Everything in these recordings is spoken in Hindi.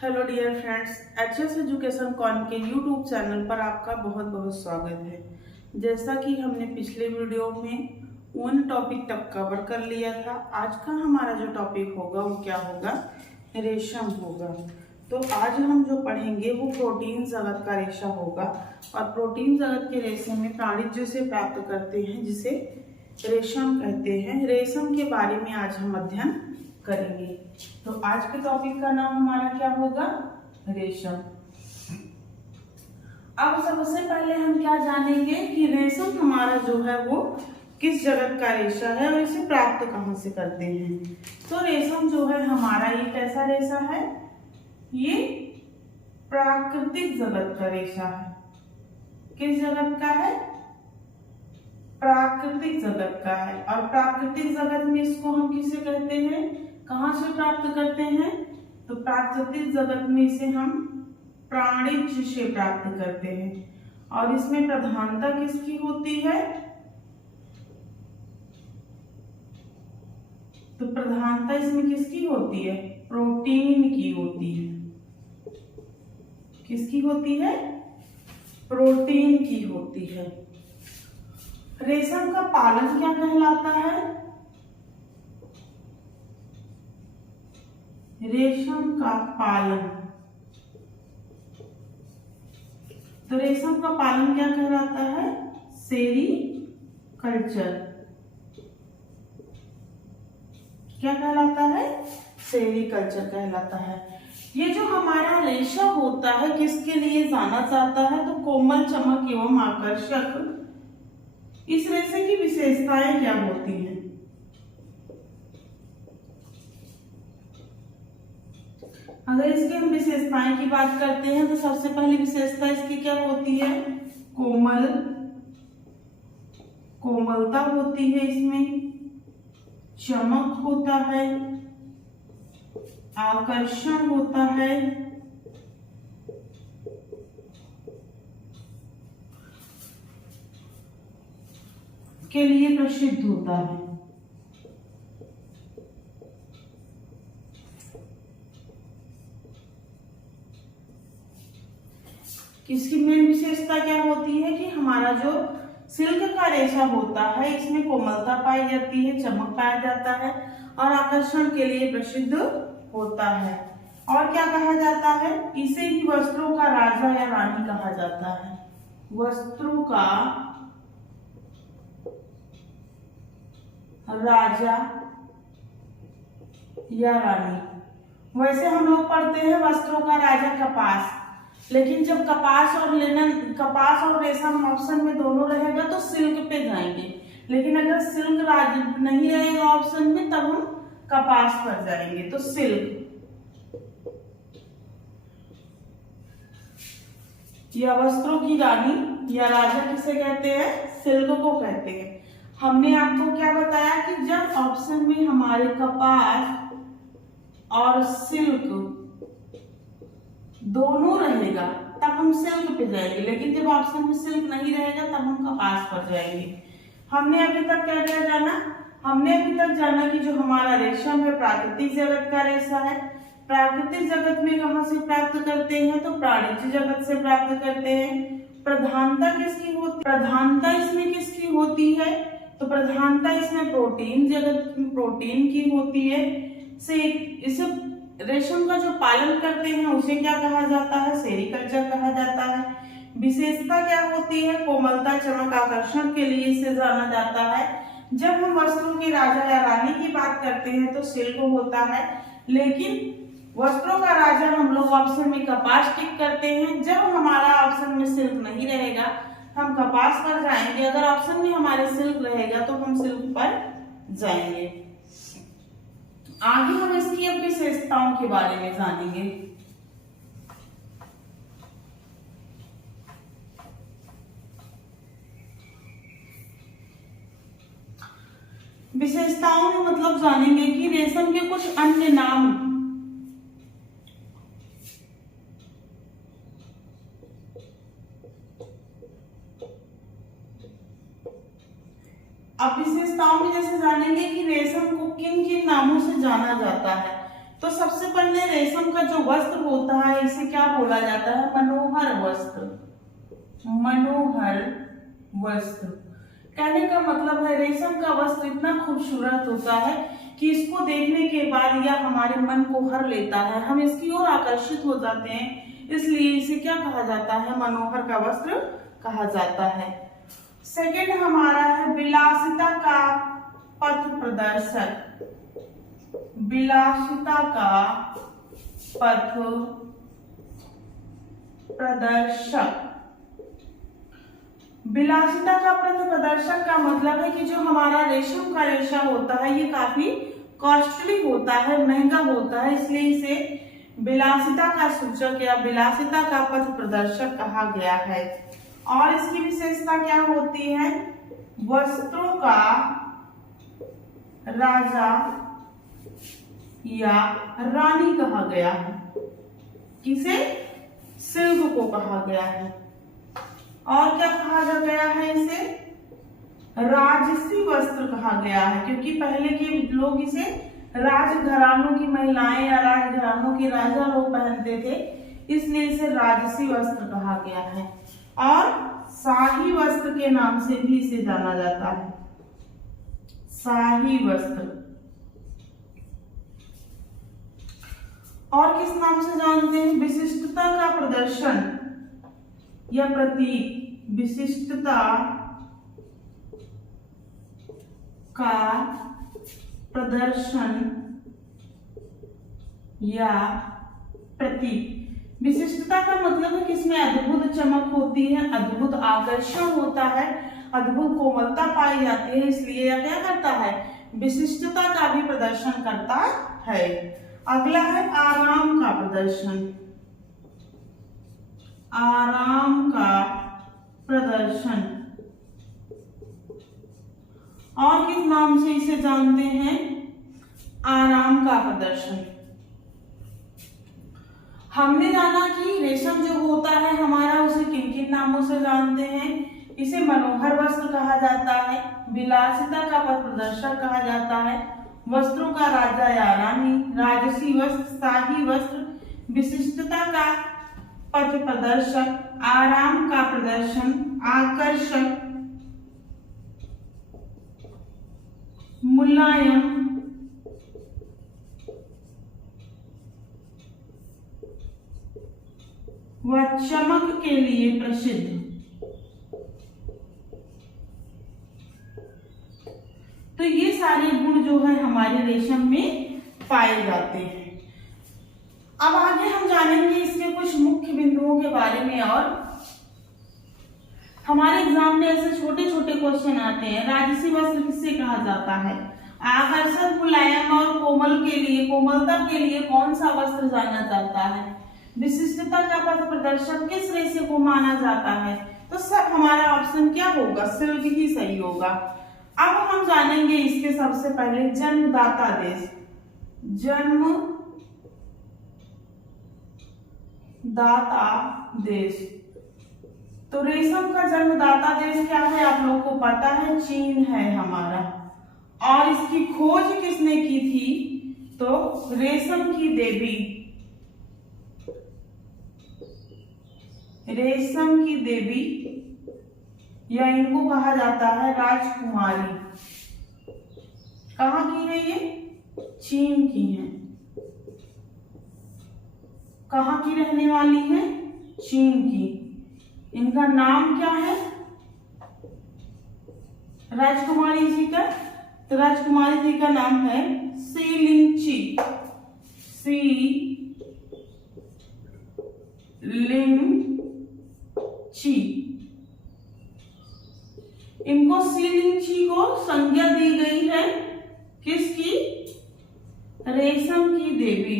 हेलो डियर फ्रेंड्स, एचएस एजुकेशन कॉन के यूट्यूब चैनल पर आपका बहुत बहुत स्वागत है। जैसा कि हमने पिछले वीडियो में ऊन टॉपिक तक कवर कर लिया था, आज का हमारा जो टॉपिक होगा वो क्या होगा, रेशम होगा। तो आज हम जो पढ़ेंगे वो प्रोटीन जगत का रेशा होगा और प्रोटीन जगत के रेशे में प्राणी जिसे प्राप्त करते हैं जिसे रेशम कहते हैं। रेशम के बारे में आज हम अध्ययन करेंगे। तो आज के टॉपिक का नाम हमारा क्या होगा, रेशम। अब सबसे पहले हम क्या जानेंगे कि रेशम हमारा जो है वो किस जगत का रेशा है और इसे प्राप्त कहाँ से करते हैं। तो रेशम जो है हमारा ये कैसा रेशा है, ये प्राकृतिक जगत का रेशा है। किस जगत का है, प्राकृतिक जगत का है। और प्राकृतिक जगत में इसको हम किसे कहते हैं, कहाँ से प्राप्त करते हैं, तो प्राकृतिक जगत में इसे हम प्राणिज से प्राप्त करते हैं। और इसमें प्रधानता किसकी होती है, तो प्रधानता इसमें किसकी होती है, प्रोटीन की होती है। किसकी होती है, प्रोटीन की होती है। रेशम का पालन क्या कहलाता है, रेशम का पालन, तो रेशम का पालन क्या कहलाता है, सेरीकल्चर। क्या कहलाता है, सेरीकल्चर कहलाता है। ये जो हमारा रेशा होता है किसके लिए जाना जाता है, तो कोमल, चमक एवं आकर्षक। इस रेशे की विशेषताएं क्या होती हैं, अगर इसकी हम विशेषताएं की बात करते हैं तो सबसे पहली विशेषता इसकी क्या होती है, कोमल, कोमलता होती है, इसमें चमक होता है, आकर्षण होता है, के लिए प्रसिद्ध होता है। इसकी मेन विशेषता क्या होती है कि हमारा जो सिल्क का रेशा होता है इसमें कोमलता पाई जाती है, चमक पाया जाता है और आकर्षण के लिए प्रसिद्ध होता है। और क्या कहा जाता है, इसे ही वस्त्रों का राजा या रानी कहा जाता है। वस्त्रों का राजा या रानी। वैसे हम लोग पढ़ते हैं वस्त्रों का राजा कपास, लेकिन जब कपास और लिनन, कपास और रेशम ऑप्शन में दोनों रहेगा तो सिल्क पे जाएंगे। लेकिन अगर सिल्क राज नहीं रहेगा ऑप्शन में तब हम कपास पर जाएंगे, तो सिल्क या वस्त्रों की रानी या राजा किसे कहते हैं, सिल्क को कहते हैं। हमने आपको क्या बताया कि जब ऑप्शन में हमारे कपास और सिल्क दोनों रहेगा तब हम सिल्क पे जाएंगे, लेकिन जब ऑप्शन में सिल्क नहीं रहेगा तब हम कपास पर जाएंगे। हमने अभी तक क्या क्या जाना, हमने अभी तक जाना कि जो हमारा रेशम है प्राकृतिक जगत का रेशा है। प्राकृतिक जगत में कहाँ से प्राप्त करते हैं, तो प्राणिज जगत से प्राप्त करते हैं। प्रधानता किसकी होती, प्रधानता इसमें किसकी होती है, तो प्रधानता इसमें प्रोटीन जगत, प्रोटीन की होती है। इसे रेशम का जो पालन करते हैं उसे क्या कहा जाता है, सेरीकल्चर कहा जाता है। विशेषता क्या होती है, कोमलता, चमक, आकर्षण के लिए इसे जाना जाता है। जब हम वस्त्रों के राजा या रानी की बात करते हैं तो सिल्क होता है, लेकिन वस्त्रों का राजा हम लोग ऑप्शन में कपास टिक करते हैं। जब हमारा ऑप्शन में सिल्क नहीं रहेगा हम कपास पर जाएंगे, अगर ऑप्शन में हमारे सिल्क रहेगा तो हम सिल्क पर जाएंगे। आगे हम इसकी अब विशेषताओं के बारे में जानेंगे। विशेषताओं में मतलब जानेंगे कि रेशम के कुछ अन्य नाम, अब विशेषताओं में जैसे जानेंगे कि रेशम को किन किन नामों से जाना जाता है। तो सबसे पहले रेशम का जो वस्त्र होता है इसे क्या बोला जाता है? मनोहर वस्त्र। मनोहर वस्त्र कहने का मतलब है रेशम का वस्त्र इतना खूबसूरत होता है कि इसको देखने के बाद यह हमारे मन को हर लेता है, हम इसकी ओर आकर्षित हो जाते हैं, इसलिए इसे क्या कहा जाता है? मनोहर का वस्त्र कहा जाता है। सेकंड हमारा है विलासिता का पथ प्रदर्शक। विलासिता का पथ प्रदर्शक। विलासिता का पथ प्रदर्शक का मतलब है कि जो हमारा रेशम का रेशा होता है ये काफी कॉस्टली होता है, महंगा होता है, इसलिए इसे विलासिता का सूचक या विलासिता का पथ प्रदर्शक कहा गया है। और इसकी विशेषता क्या होती है? वस्त्रों का राजा या रानी कहा गया है। किसे? सिल्क को कहा गया है। और क्या कहा गया है? इसे राजसी वस्त्र कहा गया है, क्योंकि पहले के लोग इसे राजघरानों की महिलाएं या राजघरानों के राजा लोग पहनते थे, इसलिए इसे राजसी वस्त्र कहा गया है। और शाही वस्त्र के नाम से भी इसे जाना जाता है। शाही वस्त्र। और किस नाम से जानते हैं? विशिष्टता का प्रदर्शन या प्रतीक। विशिष्टता का प्रदर्शन या प्रतीक। विशिष्टता का मतलब है कि इसमें अद्भुत चमक होती है, अद्भुत आकर्षण होता है, अद्भुत कोमलता पाई जाती है, इसलिए यह क्या करता है? विशिष्टता का भी प्रदर्शन करता है। अगला है आराम का प्रदर्शन। आराम का प्रदर्शन। और किस नाम से इसे जानते हैं? आराम का प्रदर्शन। हमने जाना कि रेशम जो होता है हमारा उसे किन किन नामों से जानते हैं? इसे मनोहर वस्त्र कहा जाता है, विलासिता का पथ प्रदर्शक कहा जाता है, वस्त्रों का राजा या रानी, राजसी वस्त्र, शाही वस्त्र, विशिष्टता का पथ प्रदर्शक, आराम का प्रदर्शन, आकर्षक, मुलायम, व चमक के लिए प्रसिद्ध। तो ये सारे गुण जो है हमारे रेशम में पाए जाते हैं। अब आगे हम जानेंगे इसके कुछ मुख्य बिंदुओं के बारे में। और हमारे एग्जाम में ऐसे छोटे छोटे क्वेश्चन आते हैं। राजसी वस्त्र किससे कहा जाता है? आकर्षक, मुलायम और कोमल के लिए, कोमलता के लिए कौन सा वस्त्र जाना जाता है? विशिष्टता का पथ प्रदर्शक किस रेशे को माना जाता है? तो सब हमारा ऑप्शन क्या होगा? सिल्क ही सही होगा। अब हम जानेंगे इसके सबसे पहले जन्मदाता देश। जन्मदाता देश। तो रेशम का जन्मदाता देश क्या है? आप लोग को पता है, चीन है हमारा। और इसकी खोज किसने की थी? तो रेशम की देवी, रेशम की देवी, या इनको कहा जाता है राजकुमारी। कहाँ की है ये? चीन की है। कहाँ की रहने वाली है? चीन की। इनका नाम क्या है राजकुमारी जी का? तो राजकुमारी जी का नाम है सीलिंगची। सीलिंगची। इनको सीलिंगची को संज्ञा दी गई है किसकी? रेशम की देवी।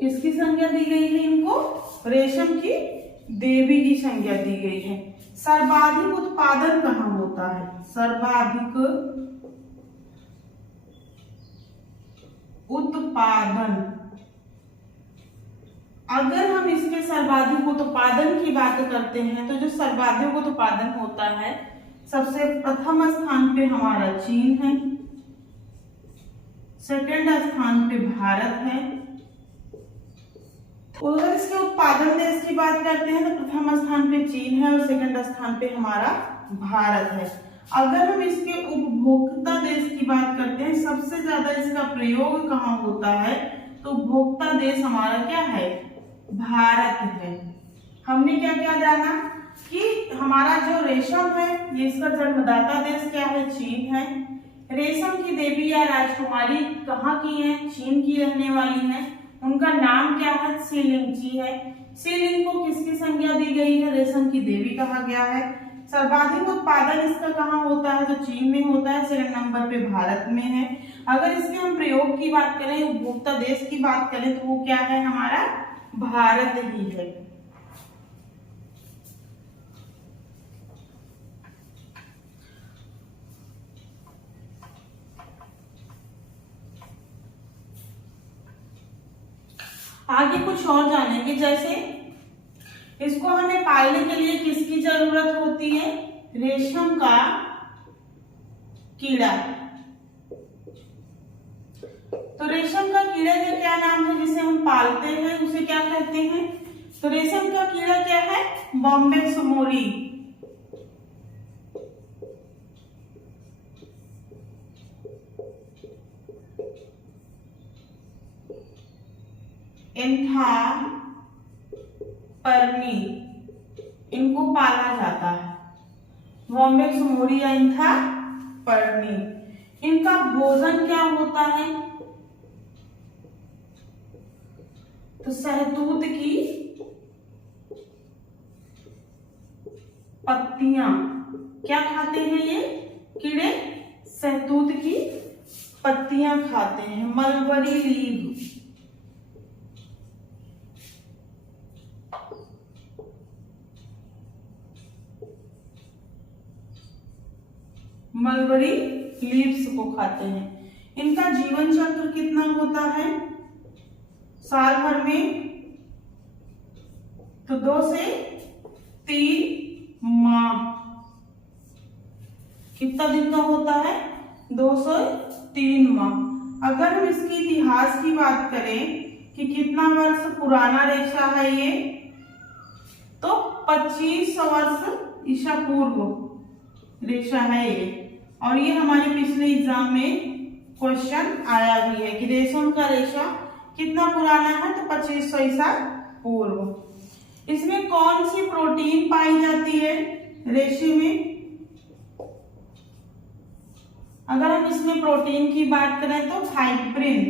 किसकी संज्ञा दी गई है इनको? रेशम की देवी की संज्ञा दी गई है। सर्वाधिक उत्पादन कहाँ होता है? सर्वाधिक उत्पादन अगर हम इसके सर्वाधिक उत्पादन की बात करते हैं तो जो सर्वाधिक उत्पादन होता है, सबसे प्रथम स्थान पे हमारा चीन है, सेकंड स्थान पे भारत है। तो अगर इसके उत्पादन देश की बात करते हैं तो प्रथम स्थान पे चीन है और सेकंड स्थान पे हमारा भारत है। अगर हम इसके उपभोक्ता देश की बात करते हैं, सबसे ज्यादा इसका प्रयोग कहाँ होता है, तो उपभोक्ता देश हमारा क्या है, भारत है। हमने क्या क्या जाना कि हमारा जो रेशम है, ये इसका जन्मदाता देश क्या है, चीन है। रेशम की देवी या राजकुमारी कहाँ की है, चीन की रहने वाली है। उनका नाम क्या है, सीलिंगजी है। सीलिंग को किसकी संज्ञा दी गई है, रेशम की देवी कहा गया है। सर्वाधिक उत्पादन इसका कहाँ होता है, तो चीन में होता है, सेकंड नंबर पे भारत में है। अगर इसके हम प्रयोग की बात करें, उपभोक्ता देश की बात करें, तो वो क्या है, हमारा भारत ही है। आगे कुछ और जानेंगे, जैसे इसको हमें पालने के लिए किसकी जरूरत होती है, रेशम का कीड़ा। तो रेशम का कीड़ा का क्या नाम है, जिसे हम पालते हैं उसे क्या कहते हैं, तो रेशम का कीड़ा क्या है, बॉम्बे सुमोरी। एंथा परनी, इनको पाला जाता है, बॉम्बे सुमोरी या एंथा परनी। इनका भोजन क्या होता है, तो शहतूत की पत्तियां। क्या खाते हैं ये कीड़े, शहतूत की पत्तियां खाते हैं, मलबरी लीव। मलबरी लीव्स को खाते हैं। इनका जीवन चक्र कितना होता है, साल भर में तो 2 से 3 माह। कितना दिन का होता है, 2 से 3 माह। अगर हम इसके इतिहास की बात करें कि कितना वर्ष पुराना रेशा है ये, तो 2500 वर्ष ईसा पूर्व रेशा है ये। और ये हमारे पिछले एग्जाम में क्वेश्चन आया भी है कि रेशम का रेशा कितना पुराना है, तो 2500 ईसा पूर्व। इसमें कौन सी प्रोटीन पाई जाती है रेशे में, अगर हम इसमें प्रोटीन की बात करें तो फाइब्रिन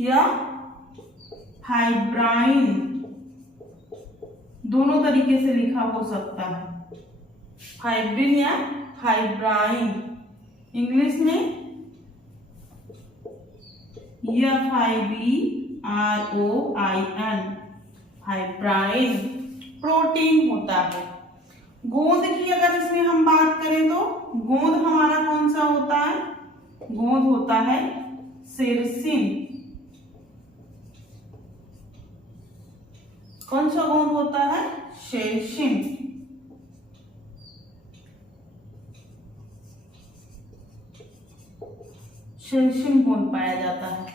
या फाइब्राइन, दोनों तरीके से लिखा हो सकता है, फाइब्रिन या फाइब्राइन। इंग्लिश में FIBROIN, फाइब्राइन प्रोटीन होता है। गोंद की अगर इसमें हम बात करें तो गोंद हमारा कौन सा होता है, गोंद होता है सेरसिन। कौन सा गोंद होता है, सेरसिन। सेरसिन गोंद पाया जाता है।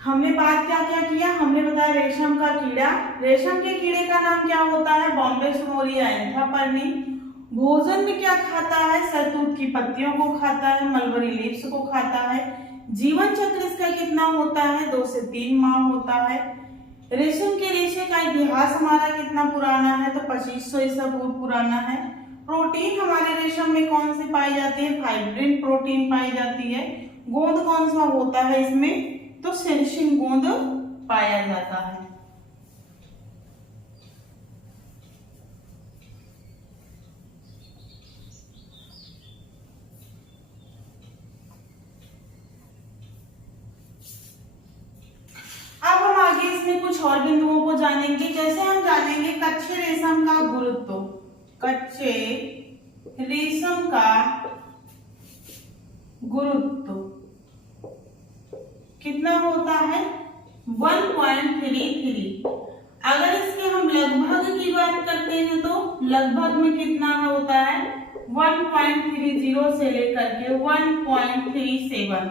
हमने बात क्या क्या किया, हमने बताया रेशम का कीड़ा, रेशम के कीड़े का नाम क्या होता है, बॉम्बे सुमोरी या एंथा परनी। भोजन में क्या खाता है, शहतूत की पत्तियों को खाता है, मलबरी लीव्स को खाता है। जीवन चक्र इसका कितना होता है, 2 से 3 माह होता है। रेशम के रेशे का इतिहास हमारा कितना पुराना है, तो 2500 ईसा पूर्व पुराना है। प्रोटीन हमारे रेशम में कौन सी पाई जाती है, फाइब्रिन प्रोटीन पाई जाती है। गोंद कौन सा होता है इसमें, तो सेरसिन गोंद पाया जाता है। अब हम आगे इसमें कुछ और बिंदुओं को जानेंगे, जैसे हम जानेंगे कच्चे रेशम का गुरुत्व। कच्चे रेशम का गुरुत्व कितना होता है 1.33। अगर इसके हम लगभग की बात करते हैं तो लगभग में कितना होता है 1.30 से लेकर के 1.37।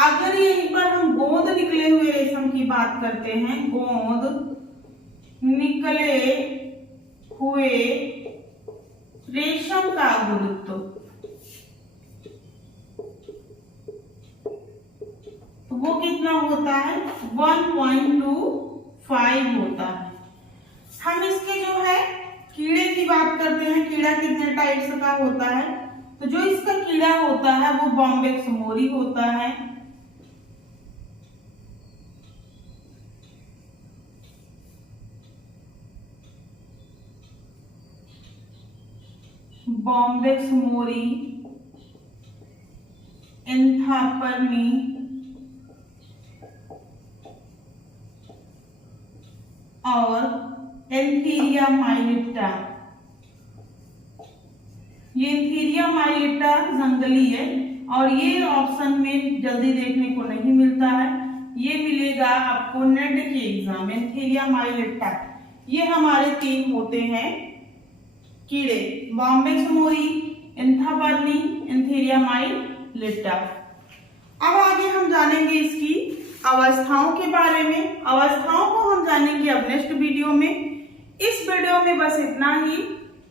अगर यहीं पर हम गोंद निकले हुए रेशम की बात करते हैं, गोंद निकले हुए रेशम का गुरुत्व, तो वो कितना होता है 1.25 होता है। हम इसके जो है कीड़े की बात करते हैं, कीड़ा कितने टाइप्स का होता है, तो जो इसका कीड़ा होता है वो बॉम्बेक्स मोरी होता है। बॉम्बेक्स मोरी, एंथापर्मी और एंथीरिया माइलिट्टा। ये एंथीरिया माइलिट्टा जंगली है और ये ऑप्शन में जल्दी देखने को नहीं मिलता है, ये मिलेगा आपको नेट के एग्जाम। एंथीरिया माइलिट्टा ये हमारे 3 होते हैं कीड़े, बॉम्बेक्स मोरी, एंथापर्मी, एंथीरिया माइलिट्टा। अब आगे हम जानेंगे इसकी अवस्थाओं के बारे में। अवस्थाओं को हम जानेंगे अब नेक्स्ट वीडियो में। इस वीडियो में बस इतना ही,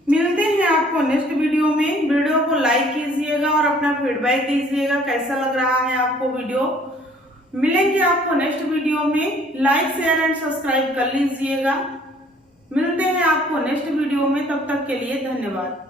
मिलते हैं आपको नेक्स्ट वीडियो में। वीडियो को लाइक कीजिएगा और अपना फीडबैक दीजिएगा, कैसा लग रहा है आपको वीडियो। मिलेंगे आपको नेक्स्ट वीडियो में, लाइक शेयर एंड सब्सक्राइब कर लीजिएगा। मिलते हैं आपको नेक्स्ट वीडियो में, तब तक के लिए धन्यवाद।